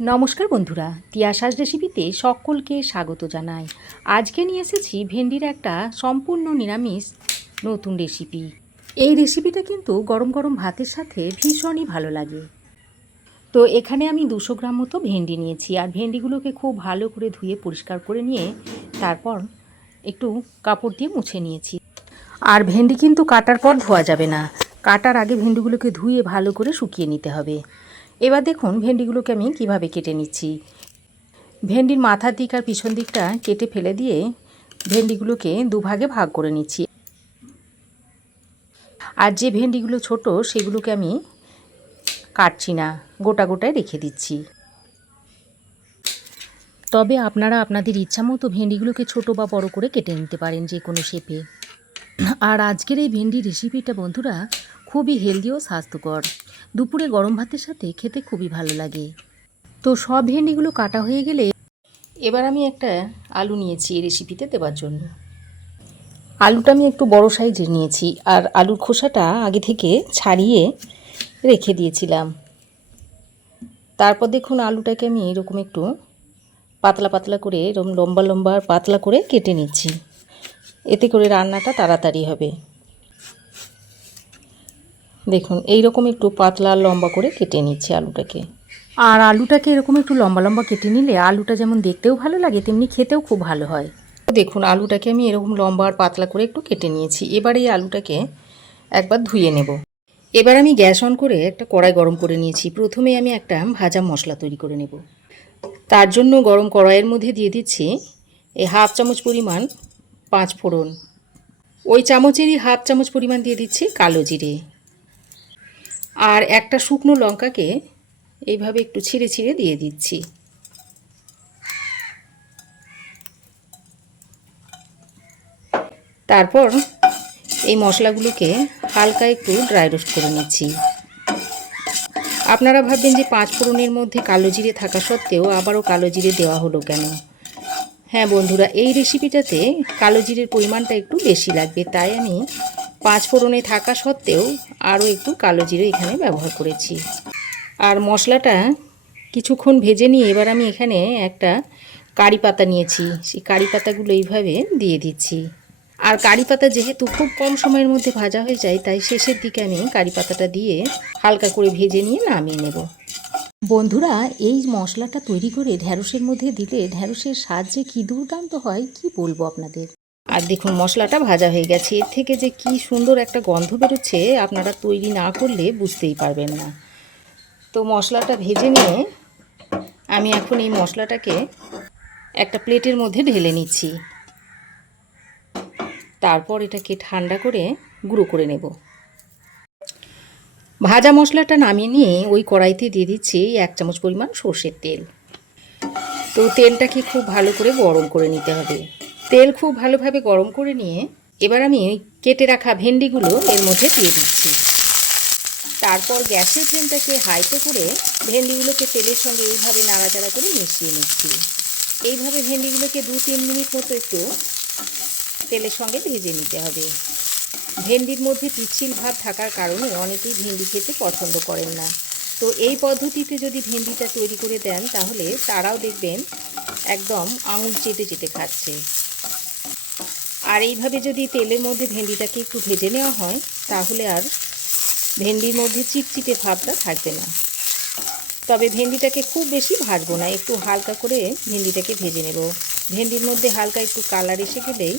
নমস্কার বন্ধুরা, তিয়াশাস রেসিপিতে সকলকে স্বাগত জানাই। আজকে নিয়ে এসেছি ভেন্ডির একটা সম্পূর্ণ নিরামিষ নতুন রেসিপি। এই রেসিপিটা কিন্তু গরম গরম ভাতের সাথে ভীষণই ভালো লাগে। তো এখানে আমি 200 গ্রাম মতো ভেন্ডি নিয়েছি, আর ভেন্ডিগুলোকে খুব ভালো করে ধুয়ে পরিষ্কার করে নিয়ে তারপর একটু কাপড় দিয়ে মুছে নিয়েছি। আর ভেন্ডি কিন্তু কাটার পর ধোয়া যাবে না, কাটার আগে ভেন্ডিগুলোকে ধুয়ে ভালো করে শুকিয়ে নিতে হবে। এবার দেখুন ভেন্ডিগুলোকে আমি কিভাবে কেটে নিচ্ছি। ভেন্ডির মাথার দিক আর পিছন দিকটা কেটে ফেলে দিয়ে ভেন্ডিগুলোকে দুভাগে ভাগ করে নিচ্ছি। আর যে ভেন্ডিগুলো ছোট সেগুলোকে আমি কাটছি না, গোটা গোটায় রেখে দিচ্ছি। তবে আপনারা আপনাদের ইচ্ছা মতো ভেন্ডিগুলোকে ছোট বা বড় করে কেটে নিতে পারেন, যে কোনো শেপে। আর আজকের এই ভেন্ডি রেসিপিটা বন্ধুরা খুবই হেলদি ও স্বাস্থ্যকর, দুপুরে গরম ভাতের সাথে খেতে খুবই ভালো লাগে। তো সব ভেন্ডিগুলো কাটা হয়ে গেলে এবার আমি একটা আলু নিয়েছি এই রেসিপিতে দেওয়ার জন্য। আলুটা আমি একটু বড় সাইজের নিয়েছি, আর আলুর খোসাটা আগে থেকে ছাড়িয়ে রেখে দিয়েছিলাম। তারপর দেখুন আলুটাকে আমি এরকম একটু পাতলা পাতলা করে, এরকম লম্বা লম্বা পাতলা করে কেটে নিচ্ছি, এতে করে রান্নাটা তাড়াতাড়ি হবে। দেখুন এইরকম একটু পাতলা লম্বা করে কেটে নিচ্ছি আলুটাকে। আর আলুটাকে এরকম একটু লম্বা লম্বা কেটে নিলে আলুটা যেমন দেখতেও ভালো লাগে তেমনি খেতেও খুব ভালো হয়। দেখুন আলুটাকে আমি এরকম লম্বা আর পাতলা করে একটু কেটে নিয়েছি। এবার এই আলুটাকে একবার ধুয়ে নেব। এবার আমি গ্যাস অন করে একটা কড়াই গরম করে নিয়েছি। প্রথমে আমি একটা ভাজা মশলা তৈরি করে নেব। তার জন্য গরম কড়াইয়ের মধ্যে দিয়ে দিচ্ছি এই হাফ চামচ পরিমাণ 5 ফোড়ন। ওই চামচেরই হাফ চামচ পরিমাণ দিয়ে দিচ্ছি কালো জিরে। আর একটা শুকনো লঙ্কাকে এইভাবে একটু ছিঁড়ে ছিঁড়ে দিয়ে দিচ্ছি। তারপর এই মশলাগুলোকে হালকা একটু ড্রাই রোস্ট করে নিচ্ছি। আপনারা ভাববেন যে 5 ফোড়নের মধ্যে কালো জিরে থাকা সত্ত্বেও আবারও কালো জিরে দেওয়া হলো কেন? হ্যাঁ বন্ধুরা, এই রেসিপিটাতে কালো জিরের পরিমাণটা একটু বেশি লাগবে, তাই আমি 5 ফোড়নে থাকা সত্ত্বেও আরও একটু কালো জিরে এখানে ব্যবহার করেছি। আর মশলাটা কিছুক্ষণ ভেজে নিয়ে এবার আমি এখানে একটা কারি পাতা নিয়েছি, সেই কারি পাতাগুলো এইভাবে দিয়ে দিচ্ছি। আর কারি পাতা যেহেতু খুব কম সময়ের মধ্যে ভাজা হয়ে যায়, তাই শেষের দিকে আমি কারি পাতাটা দিয়ে হালকা করে ভেজে নিয়ে নামিয়ে নেব। বন্ধুরা, এই মশলাটা তৈরি করে ঢ্যাঁড়সের মধ্যে দিলে ঢ্যাঁড়সের স্বাদ যে কী দুর্দান্ত হয় কি বলবো আপনাদের। আর দেখুন মশলাটা ভাজা হয়ে গেছে, এর থেকে যে কি সুন্দর একটা গন্ধ বেরোচ্ছে আপনারা তৈরি না করলে বুঝতেই পারবেন না। তো মশলাটা ভেজে নিয়ে আমি এখন এই মশলাটাকে একটা প্লেটের মধ্যে ঢেলে নিচ্ছি। তারপর এটাকে ঠান্ডা করে গুঁড়ো করে নেব। ভাজা মশলাটা নামিয়ে নিয়ে ওই কড়াইতে দিয়ে দিচ্ছি 1 চামচ পরিমাণ সর্ষের তেল। তো তেলটাকে খুব ভালো করে গরম করে নিতে হবে। তেল খুব ভালোভাবে গরম করে নিয়ে এবার আমি কেটে রাখা ভেন্ডিগুলো এর মধ্যে দিয়ে দিচ্ছি। তারপর গ্যাসের ফ্লেমটাকে হাইতে করে ভেন্ডিগুলোকে তেলের সঙ্গে এইভাবে নাড়াচাড়া করে মিশিয়ে নিচ্ছি। এইভাবে ভেন্ডিগুলোকে 2-3 মিনিট মতো একটু তেলের সঙ্গে ভেজে নিতে হবে। ভেন্ডির মধ্যে পিচ্ছিল ভাব থাকার কারণে অনেকেই ভেন্ডি খেতে পছন্দ করেন না। তো এই পদ্ধতিতে যদি ভেন্ডিটা তৈরি করে দেন তাহলে তারাও দেখবেন একদম আঙুল চেটে চেটে খাচ্ছে। আর এইভাবে যদি তেলের মধ্যে ভেন্ডিটাকে একটু ভেজে নেওয়া হয় তাহলে আর ভেন্ডির মধ্যে চিটচিটে ভাবটা থাকবে না। তবে ভেন্ডিটাকে খুব বেশি ভাজবো না, একটু হালকা করে ভেন্ডিটাকে ভেজে নেব। ভেন্ডির মধ্যে হালকা একটু কালার এসে গেলেই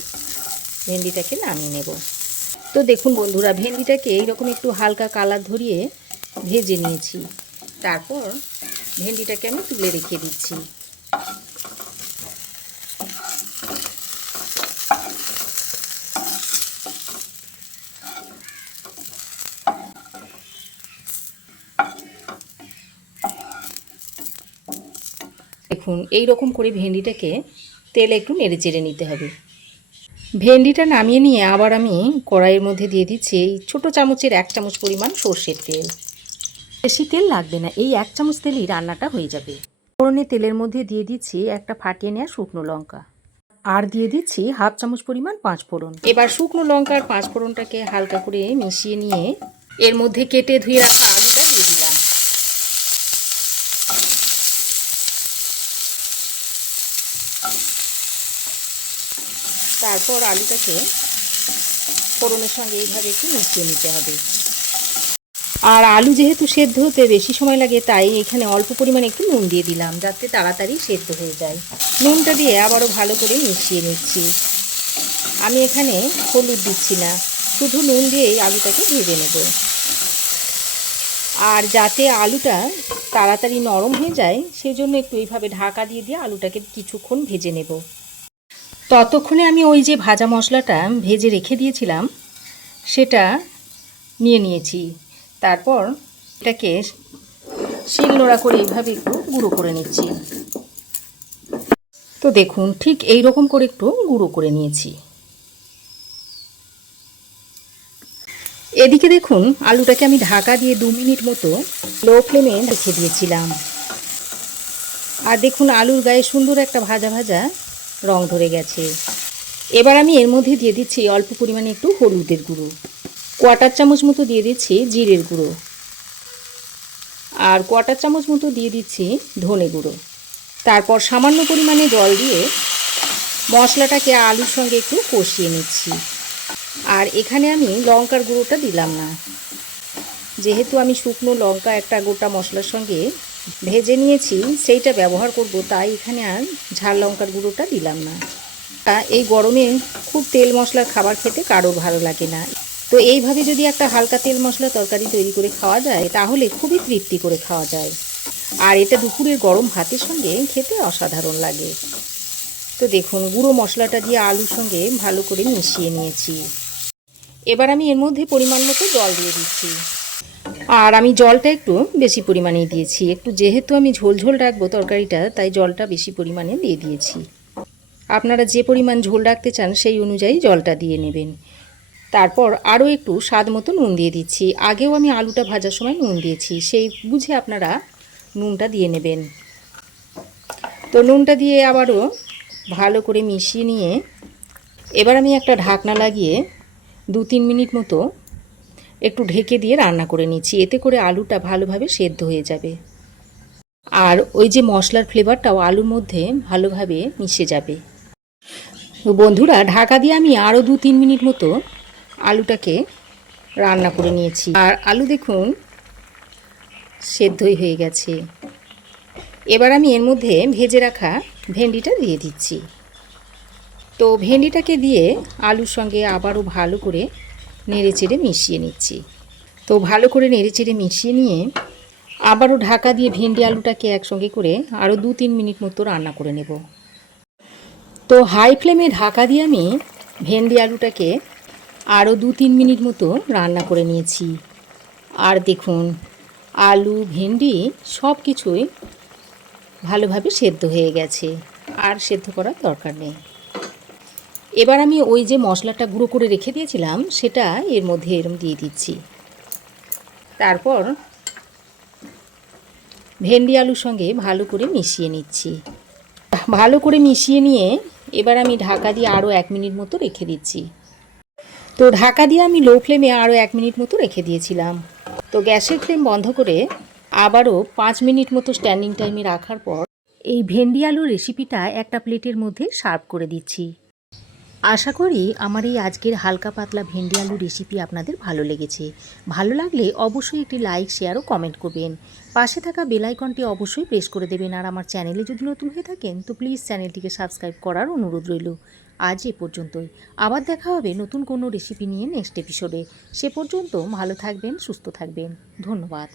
ভেন্ডিটাকে নামিয়ে নেব। তো দেখুন বন্ধুরা, ভেন্ডিটাকে এইরকম একটু হালকা কালার ধরিয়ে ভেজে নিয়েছি। তারপর ভেন্ডিটাকে আমি তুলে রেখে দিচ্ছি। দেখুন এইরকম করে ভেন্ডিটাকে তেলে একটু নেড়ে চেড়ে নিতে হবে। ভেন্ডিটা নামিয়ে নিয়ে আবার আমি কড়াইয়ের মধ্যে দিয়ে দিচ্ছি এই ছোটো চামচের 1 চামচ পরিমাণ সর্ষের তেল। বেশি তেল লাগবে না, এই 1 চামচ তেলেই রান্নাটা হয়ে যাবে। ফোড়নে তেলের মধ্যে দিয়ে দিচ্ছি একটা ফাটিয়ে নেওয়া শুকনো লঙ্কা, আর দিয়ে দিচ্ছি হাফ চামচ পরিমাণ 5 ফোড়ন। এবার শুকনো লঙ্কা আর 5 ফোড়নটাকে হালকা করে মিশিয়ে নিয়ে এর মধ্যে কেটে ধুয়ে রাখা আলুটা দিয়ে দিলাম। তারপর আলুটাকে ফোড়নের সঙ্গে এইভাবে একটু মিশিয়ে নিতে হবে। আর আলু যেহেতু সেদ্ধ হতে বেশি সময় লাগে, তাই এখানে অল্প পরিমাণে একটু নুন দিয়ে দিলাম, যাতে তাড়াতাড়ি সেদ্ধ হয়ে যায়। নুনটা দিয়ে আবারও ভালো করে মিশিয়ে নিচ্ছি। আমি এখানে হলুদ দিচ্ছি না, শুধু নুন দিয়েই আলুটাকে ভেজে নেব। আর যাতে আলুটা তাড়াতাড়ি নরম হয়ে যায়, সেজন্য একটু এইভাবে ঢাকা দিয়ে দিয়ে আলুটাকে কিছুক্ষণ ভেজে নেব। ততক্ষণে আমি ওই যে ভাজা মশলাটা ভেজে রেখে দিয়েছিলাম সেটা নিয়ে নিয়েছি। তারপর এটাকে শিলনোড়া করে এইভাবে একটু গুঁড়ো করে নিচ্ছি। তো দেখুন, ঠিক এই রকম করে একটু গুঁড়ো করে নিয়েছি। এদিকে দেখুন, আলুটাকে আমি ঢাকা দিয়ে 2 মিনিট মতো লো ফ্লেমে রেখে দিয়েছিলাম। আর দেখুন, আলুর গায়ে সুন্দর একটা ভাজা ভাজা রং ধরে গেছে। এবার আমি এর মধ্যে দিয়ে দিচ্ছি অল্প পরিমাণে একটু হলুদের গুঁড়ো, 1/4 চামচ মতো দিয়ে দিচ্ছি জিরের গুঁড়ো, আর 1/4 চামচ মতো দিয়ে দিচ্ছি ধনে গুঁড়ো। তারপর সামান্য পরিমাণে জল দিয়ে মশলাটাকে আলুর সঙ্গে একটু কষিয়ে নিচ্ছি। আর এখানে আমি লঙ্কার গুঁড়োটা দিলাম না, যেহেতু আমি শুকনো লঙ্কা একটা গোটা মশলার সঙ্গে ভেজে নিয়েছি, সেইটা ব্যবহার করব, তাই এখানে আর ঝাল লঙ্কার গুঁড়োটা দিলাম না। এই গরমে খুব তেল মশলার খাবার খেতে কারোর ভালো লাগে না। তো এইভাবে যদি একটা হালকা তেল মশলা তরকারি তৈরি করে খাওয়া যায়, তাহলে খুবই তৃপ্তি করে খাওয়া যায়। আর এটা দুপুরের গরম ভাতের সঙ্গে খেতে অসাধারণ লাগে। তো দেখুন, গুঁড়ো মশলাটা দিয়ে আলুর সঙ্গে ভালো করে মিশিয়ে নিয়েছি। এবার আমি এর মধ্যে পরিমাণ মতো জল দিয়ে দিচ্ছি। আর আমি জলটা একটু বেশি পরিমাণেই দিয়েছি, একটু যেহেতু আমি ঝোল ঝোল রাখবো তরকারিটা, তাই জলটা বেশি পরিমাণে দিয়ে দিয়েছি। আপনারা যে পরিমাণ ঝোল রাখতে চান সেই অনুযায়ী জলটা দিয়ে নেবেন। তারপর আরও একটু স্বাদ মতো নুন দিয়ে দিচ্ছি। আগেও আমি আলুটা ভাজার সময় নুন দিয়েছি, সেই বুঝে আপনারা নুনটা দিয়ে নেবেন। তো নুনটা দিয়ে আবারও ভালো করে মিশিয়ে নিয়ে এবার আমি একটা ঢাকনা লাগিয়ে 2-3 মিনিট মতো একটু ঢেকে দিয়ে রান্না করে নিচ্ছি। এতে করে আলুটা ভালোভাবে সেদ্ধ হয়ে যাবে, আর ওই যে মশলার ফ্লেভারটাও আলুর মধ্যে ভালোভাবে মিশে যাবে। তো বন্ধুরা, ঢাকা দিয়ে আমি আরও 2-3 মিনিট মতো আলুটাকে রান্না করে নিয়েছি। আর আলু দেখুন সেদ্ধই হয়ে গেছে। এবার আমি এর মধ্যে ভেজে রাখা ভেন্ডিটা দিয়ে দিচ্ছি। তো ভেন্ডিটাকে দিয়ে আলুর সঙ্গে আবারও ভালো করে নেড়েচেড়ে মিশিয়ে নিচ্ছি। তো ভালো করে নেড়েচেড়ে মিশিয়ে নিয়ে আবারও ঢাকা দিয়ে ভেন্ডি আলুটাকে একসঙ্গে করে আরও 2-3 মিনিট মতো রান্না করে নেব। তো হাই ফ্লেমে ঢাকা দিয়ে আমি ভেন্ডি আলুটাকে আরও 2-3 মিনিট মতো রান্না করে নিয়েছি। আর দেখুন, আলু ভেন্ডি সব কিছুই ভালোভাবে সেদ্ধ হয়ে গেছে, আর সেদ্ধ করার দরকার নেই। এবার আমি ওই যে মশলাটা গুঁড়ো করে রেখে দিয়েছিলাম সেটা এর মধ্যে এরম দিয়ে দিচ্ছি। তারপর ভেন্ডি আলুর সঙ্গে ভালো করে মিশিয়ে নিচ্ছি। ভালো করে মিশিয়ে নিয়ে এবার আমি ঢাকা দিয়ে আরও 1 মিনিট মতো রেখে দিচ্ছি। তো ঢাকা দিয়ে আমি লো ফ্লেমে আরও 1 মিনিট মতো রেখে দিয়েছিলাম। তো গ্যাসের ফ্লেম বন্ধ করে আবারও 5 মিনিট মতো স্ট্যান্ডিং টাইমে রাখার পর এই ভেন্ডি আলু রেসিপিটা একটা প্লেটের মধ্যে সার্ভ করে দিচ্ছি। আশা করি আমার এই আজকের হালকা পাতলা ভেন্ডি আলু রেসিপি আপনাদের ভালো লেগেছে। ভালো লাগলে অবশ্যই একটি লাইক, শেয়ার ও কমেন্ট করবেন। পাশে থাকা বেল আইকনটি অবশ্যই প্রেস করে দেবেন। আর আমার চ্যানেলে যদি নতুন হয়ে থাকেন তো প্লিজ চ্যানেলটিকে সাবস্ক্রাইব করার অনুরোধ রইল। আজ এ পর্যন্তই। আবার দেখা হবে নতুন কোনো রেসিপি নিয়ে নেক্সট এপিসোডে। সে পর্যন্ত ভালো থাকবেন, সুস্থ থাকবেন। ধন্যবাদ।